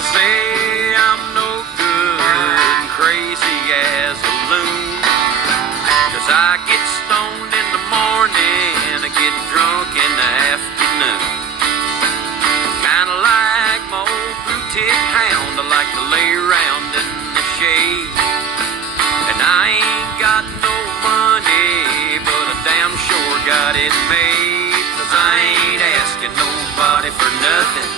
People say I'm no good and crazy as a loon, 'cause I get stoned in the morning and I get drunk in the afternoon. Kinda like my old blue-tick hound, I like to lay around in the shade. And I ain't got no money, but I damn sure got it made. 'Cause I ain't asking nobody for nothing,